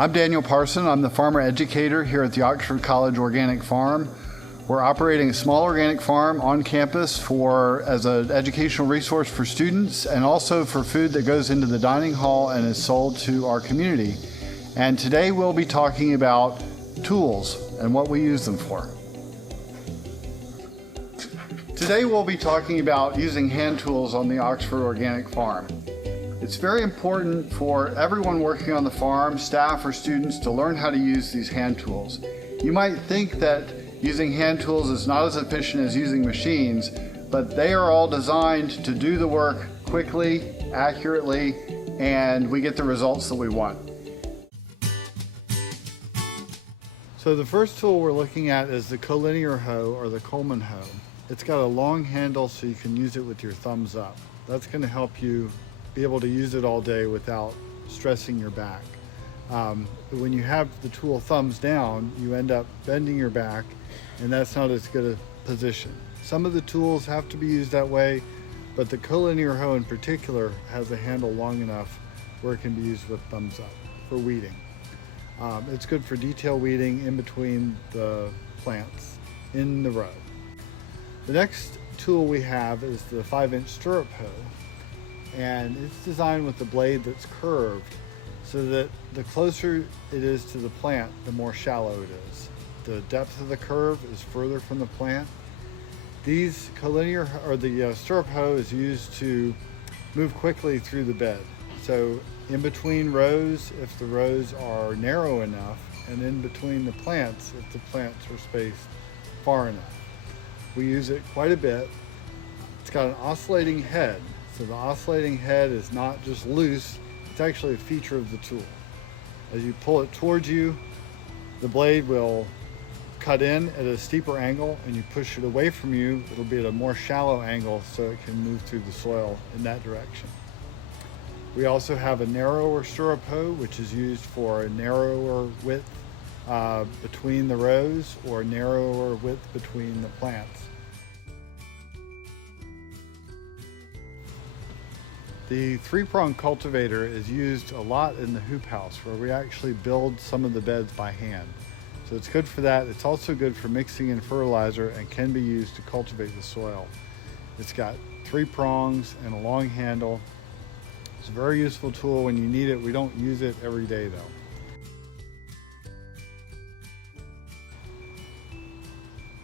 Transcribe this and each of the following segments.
I'm Daniel Parson. I'm the farmer educator here at the Oxford College Organic Farm. We're operating a small organic farm on campus as an educational resource for students and also for food that goes into the dining hall and is sold to our community. And today we'll be talking about tools and what we use them for. Today we'll be talking about using hand tools on the Oxford Organic Farm. It's very important for everyone working on the farm, staff or students, to learn how to use these hand tools. You might think that using hand tools is not as efficient as using machines, but they are all designed to do the work quickly, accurately, and we get the results that we want. So the first tool we're looking at is the collinear hoe or the Coleman hoe. It's got a long handle so you can use it with your thumbs up. That's going to help you be able to use it all day without stressing your back. When you have the tool thumbs down, you end up bending your back, and that's not as good a position. Some of the tools have to be used that way, but the collinear hoe in particular has a handle long enough where it can be used with thumbs up for weeding. It's good for detail weeding in between the plants in the row. The next tool we have is the 5-inch stirrup hoe. And it's designed with the blade that's curved so that the closer it is to the plant, the more shallow it is. The depth of the curve is further from the plant. These collinear or the stirrup hoe is used to move quickly through the bed. So in between rows, if the rows are narrow enough, and in between the plants, if the plants are spaced far enough. We use it quite a bit. It's got an oscillating head. So the oscillating head is not just loose, it's actually a feature of the tool. As you pull it towards you, the blade will cut in at a steeper angle, and you push it away from you, it'll be at a more shallow angle so it can move through the soil in that direction. We also have a narrower stirrup hoe, which is used for a narrower width between the rows or narrower width between the plants. The 3-prong cultivator is used a lot in the hoop house where we actually build some of the beds by hand. So it's good for that. It's also good for mixing in fertilizer and can be used to cultivate the soil. It's got 3 prongs and a long handle. It's a very useful tool when you need it. We don't use it every day though.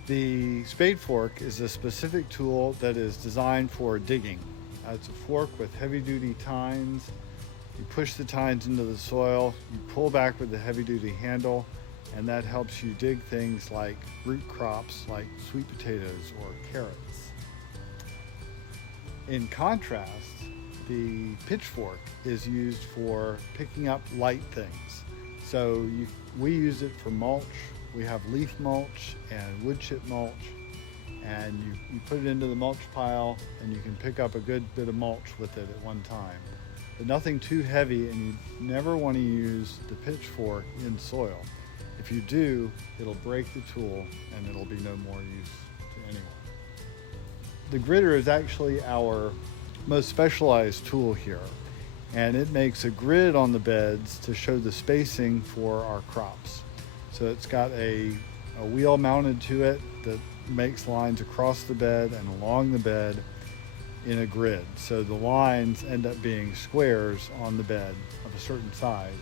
The spade fork is a specific tool that is designed for digging. It's a fork with heavy-duty tines. You push the tines into the soil, you pull back with the heavy-duty handle, and that helps you dig things like root crops like sweet potatoes or carrots. In contrast, the pitchfork is used for picking up light things. So we use it for mulch. We have leaf mulch and wood chip mulch. And you put it into the mulch pile and you can pick up a good bit of mulch with it at one time. But nothing too heavy, and you never want to use the pitchfork in soil. If you do, it'll break the tool and it'll be no more use to anyone. The gritter is actually our most specialized tool here, and it makes a grid on the beds to show the spacing for our crops. So it's got a wheel mounted to it that makes lines across the bed and along the bed in a grid. So the lines end up being squares on the bed of a certain size.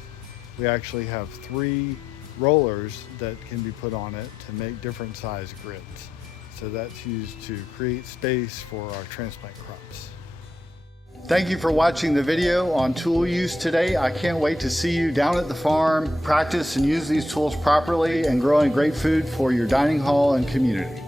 We actually have 3 rollers that can be put on it to make different size grids. So that's used to create space for our transplant crops. Thank you for watching the video on tool use today. I can't wait to see you down at the farm, practice and use these tools properly, and growing great food for your dining hall and community.